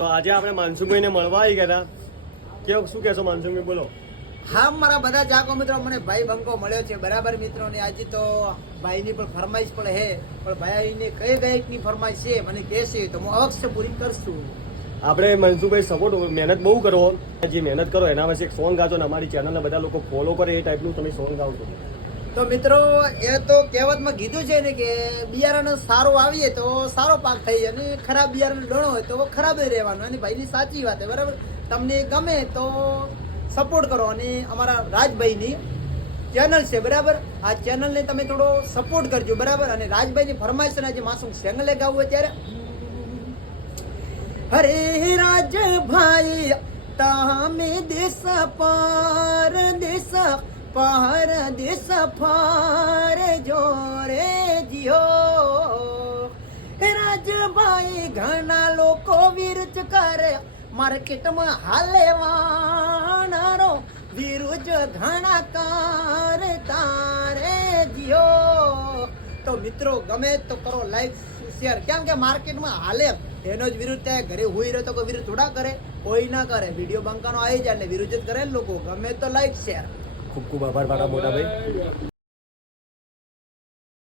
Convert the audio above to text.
તો આજે આપણે માનસુખભાઈને મળવા આવી ગયા હતા. શું કહેશો માનસુખભાઈ, બોલો. હા, મારા બધા ચાકો મિત્રો, મને ભાઈ બંકો મળ્યો છે બરાબર મિત્રો ને. આજે તો ભાઈની પણ ફરમાઈશ પણ હે, પણ ભાઈને કઈ ગાયકની ફરમાઈશ છે મને કહેશે તો હું અવશ્ય પૂરી કરશું. આપણે મનસુખભાઈ સપોર્ટ મહેનત બહુ કરો, જે મહેનત કરો એના વિશે એક સોંગ ગાજો ને અમારી ચેનલને બધા લોકો ફોલો કરે એ ટાઈપનું તમે સોંગ ગાવજો. તો મિત્રો એ તો કહેવતમાં કીધું છે ને કે બિયારણ સારું આવીએ તો સારો પાક થઈ અને ખરાબ બિયારણ ડણો હોય તો ખરાબ જ રહેવાનું. અને ભાઈની સાચી વાત છે બરાબર. તમને ગમે તો સપોર્ટ કરો અને અમારા રાજભાઈની ચેનલ છે બરાબર, આ ચેનલને તમે થોડો સપોર્ટ કરજો બરાબર. અને રાજભાઈની ફરમાઈશ છે આજે માસુમ સેંગલે ગાવું અત્યારે. હરે રાજભાઈ તમે દેશ પર દેશ ફાર જોરે જીઓ. રાજભાઈ ઘણા લોકો વિરુદ્ધ કરે, માર્કેટમાં હાલે વાણારો વિરુદ્ધ ઘણા કાર તારે જીઓ. તો મિત્રો ગમે તો કરો લાઈક શેર, કેમ કે માર્કેટમાં હાલે એનો જ વિરુદ્ધ થાય. ઘરે હુઈ રહ્યો તો કોઈ વિરુદ્ધ થોડા કરે, કોઈ ના કરે. વિડીયો બંકાનો આવી જાય એટલે વિરુદ્ધ જ કરે લોકો. ગમે તો લાઈક શેર. ખૂબ ખૂબ આભાર મારા મોટા ભાઈ.